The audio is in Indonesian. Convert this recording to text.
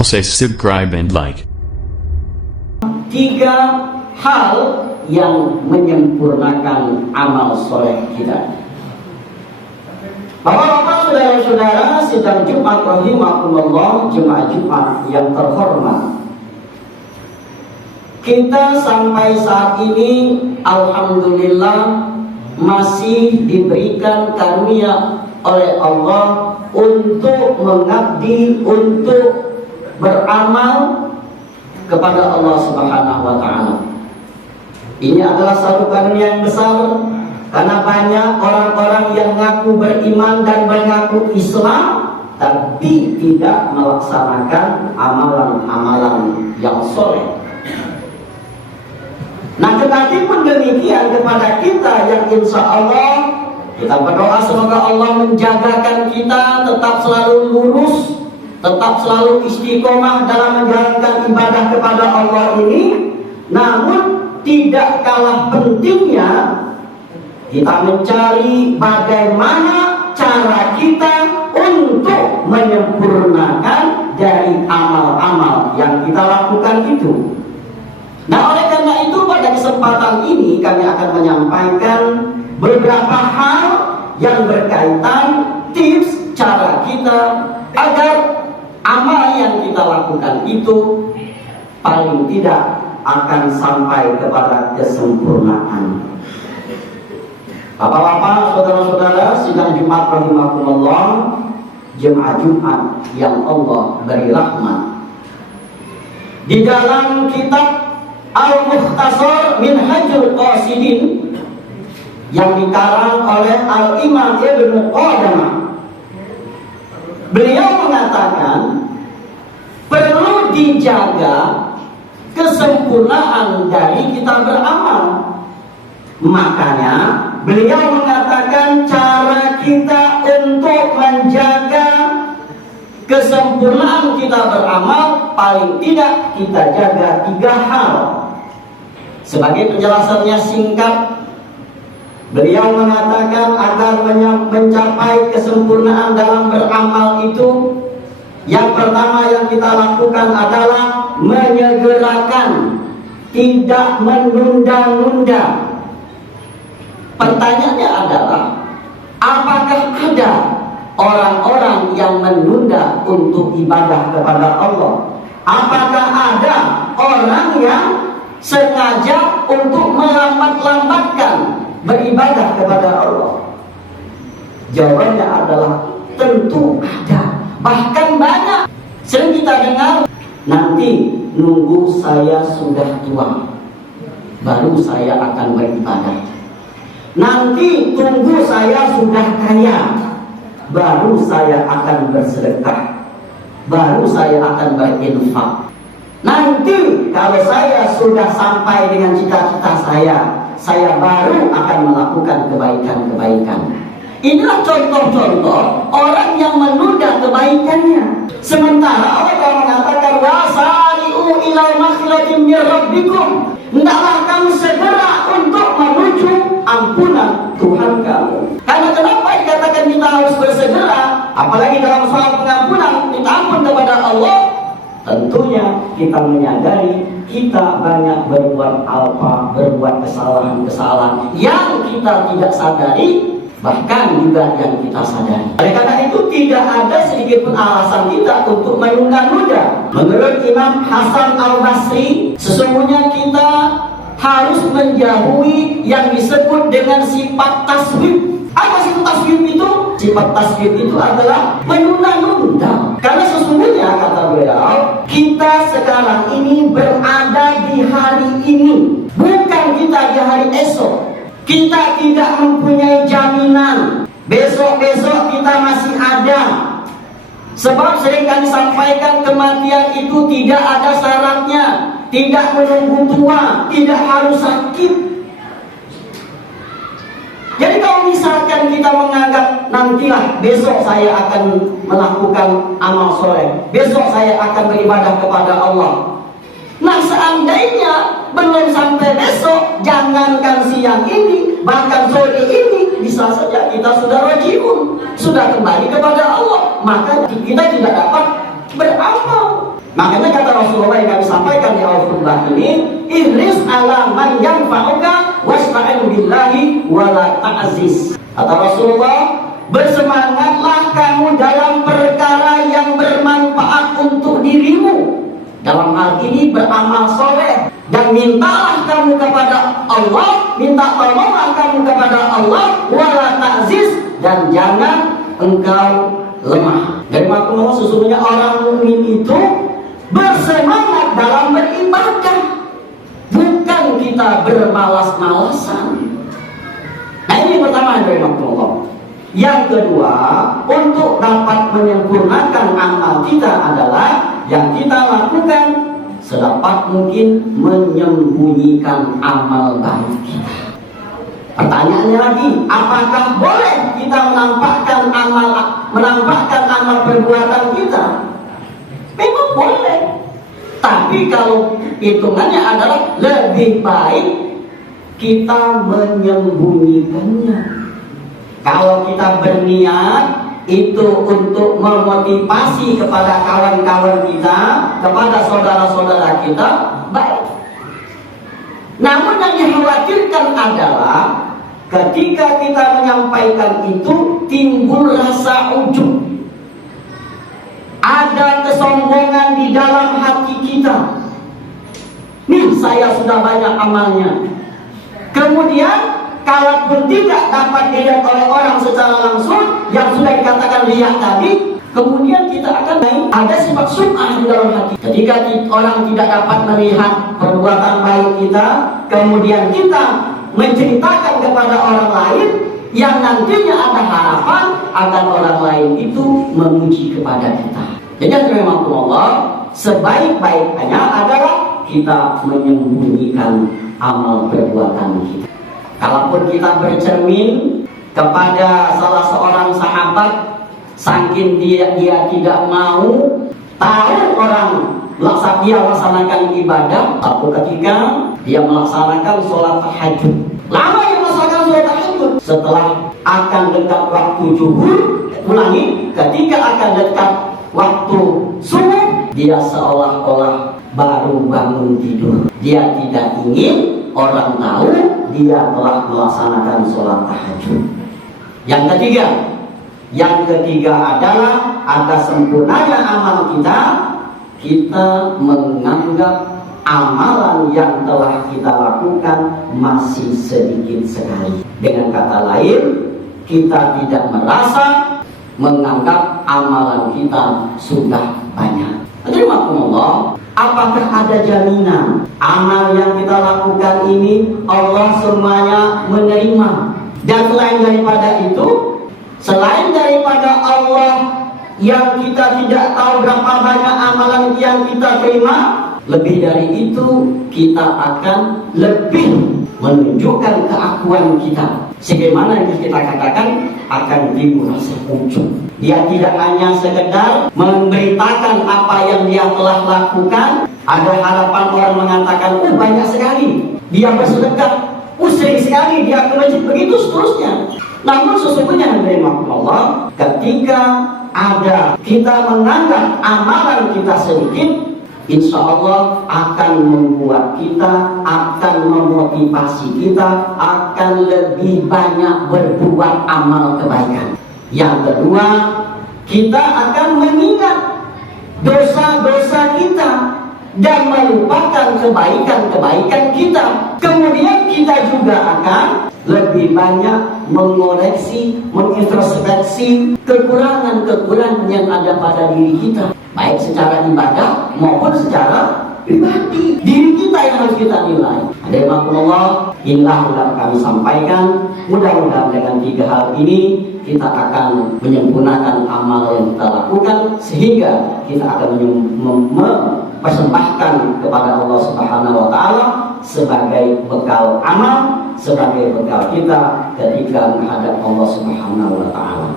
Please subscribe and like. Tiga hal yang menyempurnakan amal soleh kita. Bapak-bapak, saudara-saudara, sidang Jumat rahimakumullah, jemaah Jumat yang terhormat. Kita sampai saat ini alhamdulillah masih diberikan karunia oleh Allah untuk mengabdi, untuk beramal kepada Allah Subhanahu wa taala. Ini adalah satu karunia yang besar, karena banyak orang-orang yang mengaku beriman dan mengaku Islam tapi tidak melaksanakan amalan-amalan yang soleh. Nah, kendati pun demikian kepada kita yang insya Allah kita berdoa semoga Allah menjagakan kita tetap selalu lurus, tetap selalu istiqomah dalam menjalankan ibadah kepada Allah ini. Namun tidak kalah pentingnya kita mencari bagaimana cara kita untuk menyempurnakan dari amal-amal yang kita lakukan itu. Nah, oleh karena itu pada kesempatan ini kami akan menyampaikan beberapa hal yang berkaitan tips cara kita agar amal yang kita lakukan itu paling tidak akan sampai kepada kesempurnaan. Bapak-bapak, saudara-saudara, sidang Jumat rahimakumullah, jemaah Jumat yang Allah beri rahmat. Di dalam kitab Al-Mukhtasar Minhajul Qasidin yang dikarang oleh Al-Imam Ibnu Qudamah, beliau mengatakan perlu dijaga kesempurnaan dari kita beramal. Makanya beliau mengatakan cara kita untuk menjaga kesempurnaan kita beramal paling tidak kita jaga tiga hal. Sebagai penjelasannya singkat, beliau mengatakan agar mencapai kesempurnaan dalam beramal itu, yang pertama yang kita lakukan adalah menyegerakan, tidak menunda-nunda. Pertanyaannya adalah, apakah ada orang-orang yang menunda untuk ibadah kepada Allah? Apakah ada orang yang sengaja untuk melambat-lambatkan beribadah kepada Allah? Jawabannya adalah tentu ada. Bahkan banyak. Sering kita dengar, nanti nunggu saya sudah tua baru saya akan beribadah. Nanti tunggu saya sudah kaya baru saya akan bersedekah, baru saya akan berinfak. Nanti kalau saya sudah sampai dengan cita-cita saya baru akan melakukan kebaikan-kebaikan. Inilah contoh-contoh orang yang menunda kebaikannya. Sementara Allah telah mengatakan, wasari'u ila maghfiratin min rabbikum. Hendaklah kamu segera untuk menuju ampunan Tuhan kamu. Karena kenapa dikatakan kita harus bersegera? Apalagi dalam soal pengampunan, minta ampun kepada Allah. Tentunya kita menyadari kita banyak berbuat berbuat kesalahan-kesalahan yang kita tidak sadari, bahkan juga yang kita sadari. Oleh karena itu tidak ada sedikit pun alasan kita untuk menunda-nunda. Menurut Imam Hasan Al-Basri, sesungguhnya kita harus menjauhi yang disebut dengan sifat taswib. Apa sifat taswib itu? Sifat taswib itu adalah menunda-nunda. Karena sesungguhnya kata beliau, kita sekarang ini berada di hari ini, bukan kita di hari esok. Kita tidak mempunyai jaminan besok-besok kita masih ada. Sebab sering kami sampaikan, kematian itu tidak ada syaratnya, tidak menunggu tua, tidak harus sakit. Jadi kalau misalkan kita menganggap nantilah besok saya akan melakukan amal soleh, besok saya akan beribadah kepada Allah. Nah, seandainya belum sampai besok, jangankan siang ini, bahkan sore ini, bisa saja kita sudah rajiun, sudah kembali kepada Allah, maka kita tidak dapat beramal. Makanya kata Rasulullah yang kami sampaikan di awal khutbah ini, ihris ala man yanfa'uka wasta'in billahi wala ta'ziz. Kata Rasulullah, bersemangatlah kamu dalam perkara yang bermanfaat untuk dirimu. Dalam hal ini beramal soleh, dan mintalah kamu kepada Allah, minta tolonglah kamu kepada Allah, wala ta'ziz, dan jangan engkau lemah. Dan maknanya sesungguhnya orang mukmin itu bersemangat dalam beribadah, bukan kita bermalas-malasan. Nah, ini pertama dari maknanya. Yang kedua, untuk dapat menyempurnakan amal kita adalah yang kita lakukan sedapat mungkin menyembunyikan amal baik kita. Pertanyaannya lagi, apakah boleh kita menampakkan amal perbuatan kita? Memang boleh. Tapi kalau hitungannya adalah lebih baik kita menyembunyikannya. Kalau kita berniat itu untuk memotivasi kepada kawan-kawan kita, kepada saudara-saudara kita, baik. Namun yang dikhawatirkan adalah ketika kita menyampaikan itu timbul rasa ujub, ada kesombongan di dalam hati kita. Nih, saya sudah banyak amalnya. Kemudian kalaupun tidak dapat dilihat oleh orang secara langsung, yang sudah dikatakan lihat tadi, kemudian kita akan ada sifat sum'ah di dalam hati. Ketika orang tidak dapat melihat perbuatan baik kita, kemudian kita menceritakan kepada orang lain, yang nantinya ada harapan agar orang lain itu memuji kepada kita. Jadi memang Allah, sebaik-baiknya adalah kita menyembunyikan amal perbuatan kita. Kalaupun kita bercermin kepada salah seorang sahabat, saking dia tidak mau tahu orang dia melaksanakan ibadah, atau ketika dia melaksanakan sholat tahajud, lama dia melaksanakan sholat tahajud, setelah akan dekat waktu zuhur, ulangi, ketika akan dekat waktu subuh, dia seolah-olah baru bangun tidur. Dia tidak ingin orang tahu dia telah melaksanakan sholat tahajud. Yang ketiga adalah atas sempurnanya amal kita menganggap amalan yang telah kita lakukan masih sedikit sekali. Dengan kata lain, kita tidak merasa menganggap amalan kita sudah banyak. Jadi maksudnya, apakah ada jaminan amal yang kita lakukan ini Allah semuanya menerima? Dan selain daripada Allah yang kita tidak tahu berapa banyak amalan yang kita terima, lebih dari itu kita akan lebih menunjukkan keakuan kita. Sebagaimana yang kita katakan akan timbul rasa ujub. Dia tidak hanya sekedar memberitakan apa yang dia telah lakukan. Ada harapan orang mengatakan, banyak sekali dia bersedekah, sering sekali dia ke masjid, begitu seterusnya. Namun sesungguhnya dari Allah, ketika ada kita menganggap amalan kita sedikit, insya Allah akan membuat kita, akan memotivasi kita, akan lebih banyak berbuat amal kebaikan. Yang kedua, kita akan mengingat dosa-dosa kita dan melupakan kebaikan-kebaikan kita. Kemudian kita juga akan lebih banyak mengoreksi, mengintrospeksi kekurangan-kekurangan yang ada pada diri kita, baik secara ibadah maupun secara pribadi. Diri kita yang harus kita nilai. Alhamdulillah, inilah yang kami sampaikan. Mudah-mudahan dengan 3 hal ini kita akan menyempurnakan amal yang kita lakukan, sehingga kita akan mempersembahkan kepada Allah Subhanahu wa Ta'ala sebagai bekal amal, sebagai bekal kita ketika menghadap Allah Subhanahu wa Ta'ala.